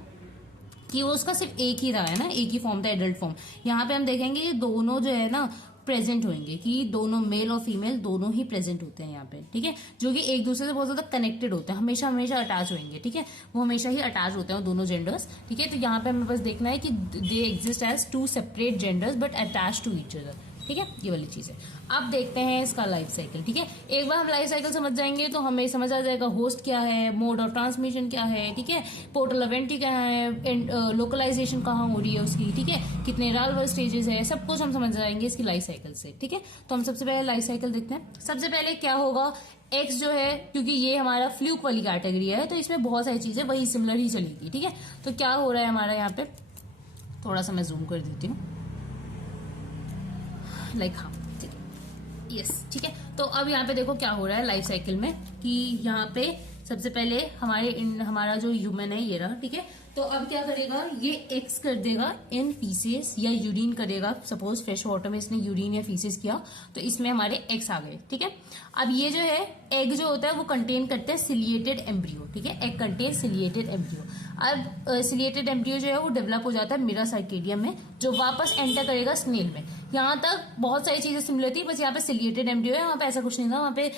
कि वो उसका सिर्फ एक ही रहा है ना, एक ही फॉर्म था, एडल्ट फॉर्म। यहाँ पे हम देखेंगे कि दोनों जो है ना प्रेजेंट होंगे, कि दोनों मेल और फीमेल दोनों ही प्रेजेंट होते हैं यहाँ पे, ठीक है, जो कि एक दूसरे से बहुत ज्यादा कनेक्टेड होते हैं, हमेशा हमेशा अटैच होंगे, ठीक है, वो हमेशा ही अटैच होते हैं दोनों जेंडर्स, ठीक है। तो यहाँ पे हमें बस देखना है कि they exist as 2 separate genders but attach to each other, ठीक है, ये वाली चीज है। अब देखते हैं इसका लाइफ साइकिल, ठीक है। एक बार हम लाइफ साइकिल समझ जाएंगे तो हमें समझ आ जाएगा होस्ट क्या है, मोड ऑफ ट्रांसमिशन क्या है, ठीक है, पोर्टल ऑफ एंट्री क्या है, लोकलाइजेशन कहाँ हो रही है उसकी, ठीक है, कितने रालवर स्टेजेस है, सब कुछ हम समझ जाएंगे इसकी लाइफ साइकिल से, ठीक है। तो हम सबसे पहले लाइफ साइकिल देखते हैं। सबसे पहले क्या होगा, एक्स जो है, क्योंकि ये हमारा फ्लूक वाली कैटेगरी है तो इसमें बहुत सारी चीजें वही सिमिलर ही चलेगी, ठीक है। तो क्या हो रहा है हमारा यहाँ पे, थोड़ा सा मैं जूम कर देती हूँ, लाइक हाँ, ठीक है, यस, ठीक है। तो अब यहाँ पे देखो क्या हो रहा है लाइफ साइकिल में, कि यहाँ पे सबसे पहले हमारा जो ह्यूमन है ये रहा, ठीक है। तो अब क्या करेगा, ये एक्स कर देगा इन फीसेस या यूरिन करेगा, सपोज फ्रेश वाटर में इसने यूरिन या फीसेस किया तो इसमें हमारे एक्स आ गए, ठीक है। अब ये जो है एग जो होता है वो कंटेन करते हैं सिलिएटेड एम्ब्रियो, ठीक है, एग कंटेन सिलिएटेड एम्ब्रियो। अब सिलिएटेड एम्ब्रियो जो है वो डेवलप हो जाता है मिरासाइकेडियम में, जो वापस एंटर करेगा स्नेल में। यहाँ तक बहुत सारी चीजें सिमिलर थी, बस यहाँ पे सिलिएटेड एम्ब्रियो है, वहां पे ऐसा कुछ नहीं था, वहां पे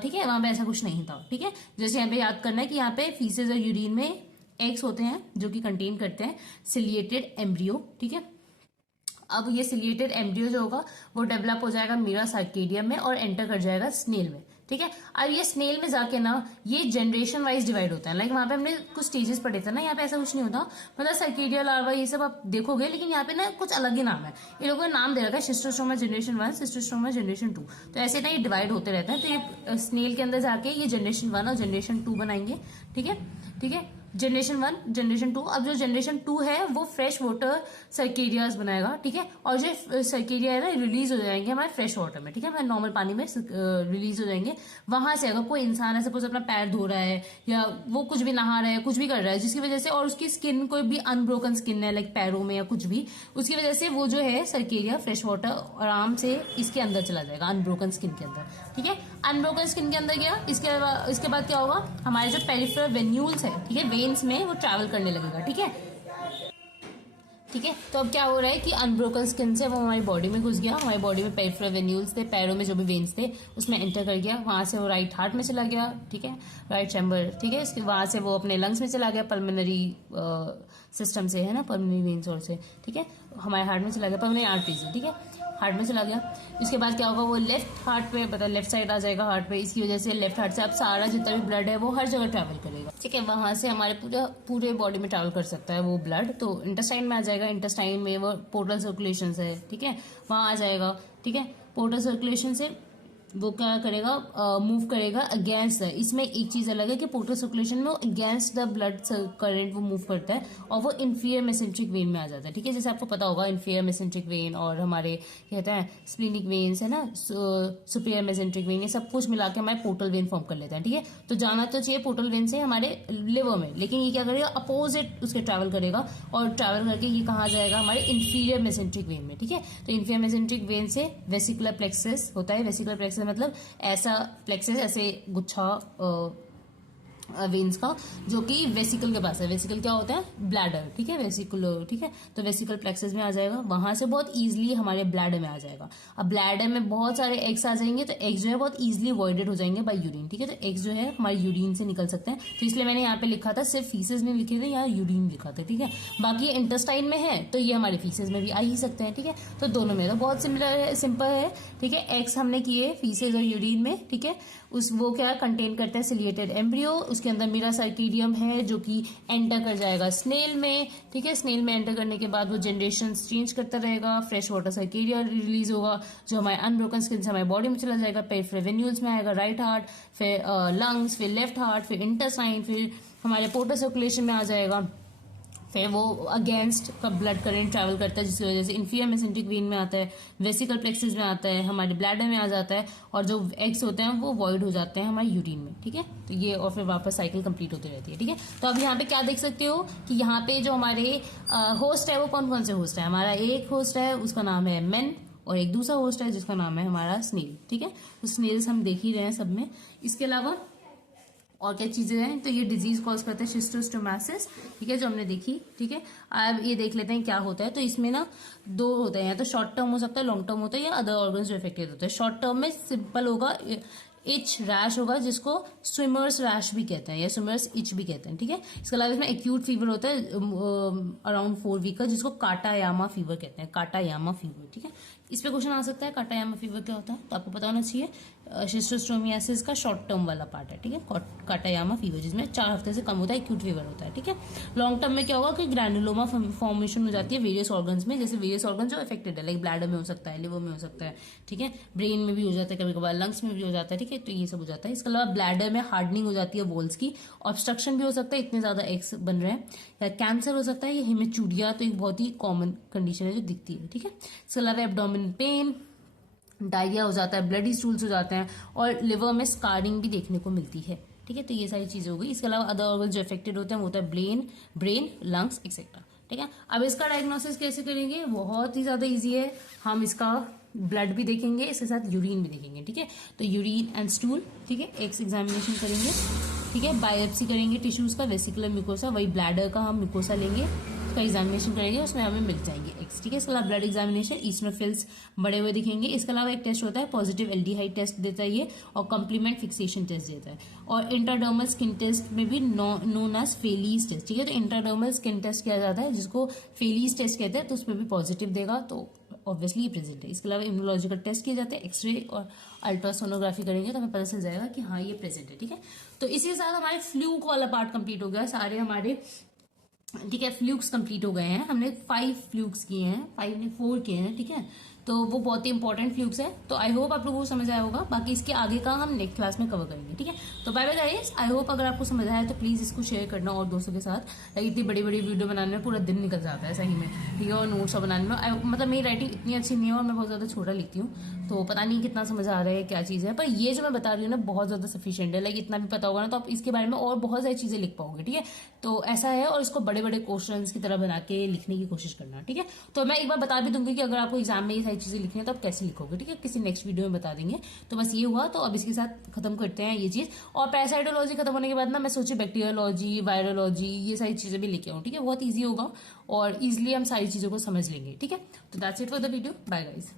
ठीक है, वहां पे ऐसा कुछ नहीं था, ठीक है। जैसे यहाँ पे याद करना है कि यहाँ पे फीसेस और यूरिन में एग्स होते हैं जो कि कंटेन करते हैं सिलिएटेड एम्ब्रियो, ठीक है। अब ये सिलिएटेड एम्ब्रियो जो होगा वो डेवलप हो जाएगा मिरासाइकेडियम में और एंटर कर जाएगा स्नेल में, ठीक है। अब ये स्नेल में जाके ना ये जनरेशन वाइज डिवाइड होता है, लाइक वहां पे हमने कुछ स्टेजेस पढ़े थे ना, यहाँ पे ऐसा कुछ नहीं होता, मतलब साइकेडिया लार्वा ये सब आप देखोगे, लेकिन यहाँ पे ना कुछ अलग ही नाम है, ये लोगों ने नाम दे रखा है शिस्टोस्टोमा जनरेशन 1, शिस्टोस्टोमा जनरेशन 2, तो ऐसे ना ये डिवाइड होते रहता है। तो ये स्नेल के अंदर जाके ये जनरेशन 1 और जनरेशन 2 बनाएंगे, ठीक है, ठीक है। Generation 1, generation 2। अब जो जनरेशन 2 है वो फ्रेश वाटर सर्केरियाज बनाएगा, ठीक है। और जो सर्केरिया है ना रिलीज हो जाएंगे हमारे फ्रेश वाटर में, ठीक है, हमारे नॉर्मल पानी में रिलीज हो जाएंगे। वहां से अगर कोई इंसान है सपोज अपना पैर धो रहा है या वो कुछ भी नहा रहा है, कुछ भी कर रहा है जिसकी वजह से, और उसकी स्किन कोई भी अनब्रोकन स्किन है लाइक पैरों में या कुछ भी, उसकी वजह से वो जो है सर्केरिया फ्रेश वाटर आराम से इसके अंदर चला जाएगा, अनब्रोकन स्किन के अंदर, ठीक है। अनब्रोकन स्किन के अंदर गया, इसके बाद क्या होगा, हमारे जो पेरिफेरल वेन्यूल्स है, ठीक है, वेन्स में वो ट्रैवल करने लगेगा, ठीक है। ठीक है, तो अब क्या हो रहा है कि अनब्रोकन स्किन से वो हमारी बॉडी में घुस गया, हमारी बॉडी में पेरिफेरल वेन्यूल्स थे, पैरों में जो भी वेन्स थे उसमें एंटर कर गया, वहां से वो राइट हार्ट में चला गया, ठीक है, राइट चैम्बर, ठीक है। वहां से वो अपने लंग्स में चला गया, पल्मोनरी सिस्टम से, है ना, पल्मोनरी वेन्स और से, ठीक है, हमारे हार्ट में चला गया, पल्मोनरी आर्टरी से, ठीक है, हार्ट में चला गया। इसके बाद क्या होगा, वो लेफ्ट हार्ट पे, मतलब लेफ्ट साइड आ जाएगा हार्ट पे। इसकी वजह से लेफ्ट हार्ट से अब सारा जितना भी ब्लड है वो हर जगह ट्रैवल करेगा, ठीक है, वहां से हमारे पूरे बॉडी में ट्रैवल कर सकता है वो ब्लड। तो इंटेस्टाइन में आ जाएगा, इंटेस्टाइन में वो पोर्टल सर्कुलेशन है, ठीक है, वहां आ जाएगा, ठीक है। पोर्टल सर्कुलेशन से वो क्या करेगा, मूव करेगा अगेंस्ट। इसमें एक चीज अलग है कि पोर्टल सर्कुलेशन में वो अगेंस्ट द ब्लड करंट वो मूव करता है और वो इंफीरियर मेसेंट्रिक वेन में आ जाता है, ठीक है। जैसे आपको पता होगा इंफीरियर मेसेंट्रिक वेन और हमारे कहते हैं स्प्लीनिक वेन्स है ना, सुपीरियर मेसेंट्रिक वेन, ये सब कुछ मिला के हमारे पोर्टल वेन फॉर्म कर लेते हैं, ठीक है। तो जाना तो चाहिए पोर्टल वेन से हमारे लिवर में, लेकिन ये क्या करेगा, अपोजिट उसके ट्रैवल करेगा और ट्रैवल करके ये कहाँ जाएगा, हमारे इंफीरियर मेसेंट्रिक वेन में, ठीक है। तो इंफीरियर मेसेंट्रिक वेन से वेसिकुलर प्लेक्सस होता है। वेसिकुलर प्लेक्सस मतलब ऐसा प्लेक्सस, ऐसे गुच्छा वेन्स का जो कि वेसिकल के पास है। वेसिकल क्या होता है, ब्लैडर, ठीक है, वेसिकुलर, ठीक है। तो वेसिकल प्लेक्सस में आ जाएगा, वहां से बहुत इजीली हमारे ब्लैडर में आ जाएगा। अब ब्लैडर में बहुत सारे एग्स आ जाएंगे तो एग्स जो है बहुत इजीली अवॉइडेड हो जाएंगे बाय यूरिन, ठीक है। तो एग्स जो है हमारे यूरिन से निकल सकते हैं, तो इसलिए मैंने यहाँ पे लिखा था, सिर्फ फीसेस में लिखे थे, यहाँ यूरिन लिखा था, ठीक है। बाकी ये इंटेस्टाइन में है तो ये हमारे फीसेस में भी आ ही सकते हैं, ठीक है। तो दोनों में तो बहुत सिंपल है, ठीक है। एग्स हमने किए फीसेस और यूरिन में, ठीक है। वो क्या कंटेन करते हैं सिलिएटेड एम्ब्रियो, उसके अंदर मीरा सर्कीडियम है जो कि एंटर कर जाएगा स्नेल में, ठीक है। स्नेल में एंटर करने के बाद वो जनरेशन चेंज करता रहेगा, फ्रेश वाटर सर्कीडिया रिलीज होगा जो हमारे अनब्रोकन स्किन से हमारे बॉडी में चला जाएगा, पेरिफेरल वेन्यूल्स में आएगा, राइट हार्ट, फिर लंग्स, फिर लेफ्ट हार्ट, फिर इंटेस्टाइन, फिर हमारे पोर्टल सर्कुलेशन में आ जाएगा। फिर वो अगेंस्ट का ब्लड करंट ट्रैवल करता है जिसकी वजह से इंफीरियर मेसेंट्रिक वेन में आता है, वेसिकल प्लेक्सस में आता है, हमारे ब्लैडर में आ जाता है और जो एग्स होते हैं वो वॉइड हो जाते हैं हमारे यूरिन में, ठीक है। तो ये और फिर वापस साइकिल कंप्लीट होती रहती है, ठीक है। तो अब यहाँ पे क्या देख सकते हो कि यहाँ पे जो हमारे होस्ट है वो कौन कौन से होस्ट है। हमारा एक होस्ट है उसका नाम है मेन और एक दूसरा होस्ट है जिसका नाम है हमारा स्नेल, ठीक है। तो स्नेल्स हम देख ही रहे हैं सब में। इसके अलावा और क्या चीजें हैं, तो ये डिजीज कॉज करते हैं शिस्टोस्टोमासिस, ठीक है, जो हमने देखी, ठीक है। अब ये देख लेते हैं क्या होता है। तो इसमें ना दो होते हैं, या तो शॉर्ट टर्म हो सकता है, लॉन्ग टर्म होता है, या अदर ऑर्गन्स जो इफेक्टेड होते हैं। शॉर्ट टर्म में सिंपल होगा, इच रैश होगा जिसको स्विमर्स रैश भी कहते हैं या स्विमर्स इच भी कहते हैं, ठीक है। इसके अलावा इसमें एक्यूट फीवर होता है अराउंड 4 वीक का जिसको काटायामा फीवर कहते हैं, काटायामा फीवर, ठीक है। इस पे क्वेश्चन आ सकता है काटायामा फीवर क्या होता है, तो आपको पता होना चाहिए। शिस्टोस्टोमियासिस का शॉर्ट टर्म वाला पार्ट है, ठीक है, काटायामा फीवर जिसमें 4 हफ्ते से कम होता है, एक्यूट फीवर होता है, ठीक है। लॉन्ग टर्म में क्या होगा कि ग्रैनुलोमा फॉर्मेशन हो जाती है वेरियस ऑर्गन्स में, जैसे वेरियस ऑर्गन जो अफेक्टेड है, लाइक ब्लैडर में हो सकता है, लिवर में हो सकता है, ठीक है, ब्रेन में भी हो जाता है, कभी कभार लंग्स में भी हो जाता है, ठीक है। तो ये सब हो जाता है। इसके अलावा ब्लैडर में हार्डनिंग हो जाती है वॉल्स की, ऑब्स्ट्रक्शन भी हो सकता है, इतने ज्यादा एग्स बन रहे हैं, या कैंसर हो सकता है, या हेमेचूरिया, तो एक बहुत ही कॉमन कंडीशन है जो दिखती है, ठीक है। इसके अलावा एब्डोमिनल पेन, डायरिया हो जाता है, ब्लडी स्टूल्स हो जाते हैं और लिवर में स्कारिंग भी देखने को मिलती है, ठीक है। तो ये सारी चीजें हो गई। इसके अलावा अदर ऑर्गन जो अफेक्टेड होते हैं वो होता है ब्रेन, लंग्स एक्सेट्रा, ठीक है। अब इसका डायग्नोसिस कैसे करेंगे, बहुत ही ज्यादा इजी है। हम इसका ब्लड भी देखेंगे, इसके साथ यूरिन भी देखेंगे, ठीक है। तो यूरिन एंड स्टूल, ठीक है, एक्स एग्जामिनेशन करेंगे, ठीक है। बायोप्सी करेंगे टिश्यूज का, वेसिकुलर म्यूकोसा, वही ब्लैडर का हम म्यूकोसा लेंगे, उसका एग्जामिनेशन करेंगे, उसमें हमें मिल जाएंगे एक्स, ठीक है। इसके अलावा ब्लड एग्जामिनेशन, ईस्नोफिल्स बड़े हुए दिखेंगे। इसके अलावा एक टेस्ट होता है पॉजिटिव एल्डिहाइड टेस्ट देता है ये, और कॉम्प्लीमेंट फिक्सेशन टेस्ट देता है, और इंट्राडर्मल स्किन टेस्ट में भी नोन एज फेलीज टेस्ट, ठीक है। तो इंट्राडर्मल स्किन टेस्ट किया जाता है जिसको फेलीज टेस्ट कहते हैं, तो उसमें भी पॉजिटिव देगा तो ऑब्वियसली ये प्रेजेंट है। इसके अलावा इम्यूनोलॉजिकल टेस्ट किए जाते हैं, एक्सरे और अल्ट्रासोनोग्राफी करेंगे तो हमें पता चल जाएगा कि हाँ ये प्रेजेंट है, ठीक है। तो इसी के साथ हमारे फ्लूक वाला पार्ट कंप्लीट हो गया, सारे हमारे, ठीक है, फ्लूक्स कंप्लीट हो गए हैं। हमने 5 फ्लूक्स किए हैं, 5 ने 4 किए हैं, ठीक है। तो वो बहुत ही इंपॉर्टेंट फ्लूक्स है। तो आई होप आप लोगों को समझ आया होगा, बाकी इसके आगे का हम नेक्स्ट क्लास में कवर करेंगे, ठीक है। तो bye bye guys, I hope अगर आपको समझ आया तो प्लीज इसको शेयर करना और दोस्तों के साथ। इतनी बड़ी बड़ी वीडियो बनाने में पूरा दिन निकल जाता है सही में, ठीक है। और नोट्स बनाने में मतलब मेरी राइटिंग इतनी अच्छी नहीं है और मैं बहुत ज्यादा छोटा लिखती हूँ, तो पता नहीं कितना समझ आ रहा है क्या चीज है, पर ये जो मैं बता रही हूँ ना बहुत ज्यादा सफिशिएंट है। लाइक इतना भी पता होगा ना तो आप इसके बारे में और बहुत सारी चीजें लिख पाओगे, ठीक है। तो ऐसा है, और इसको बड़े बड़े क्वेश्चन की तरह बना के लिखने की कोशिश करना, ठीक है। तो मैं एक बार बता भी दूंगी कि अगर आपको एग्जाम में ये सारी चीजें लिखनी है तो आप कैसे लिखोगे, ठीक है। किसी नेक्स्ट वीडियो में बता देंगे। तो बस ये हुआ, तो अब इसके साथ खत्म करते हैं ये चीज। और पैरासाइटोलॉजी खत्म होने के बाद ना मैं सोची बैक्टीरियोलॉजी, वायरोलॉजी, ये सारी चीजें भी लेके आऊँ, ठीक है। बहुत ईजी होगा और इजिली हम सारी चीजों को समझ लेंगे, ठीक है। तो that's it for the video, bye guys.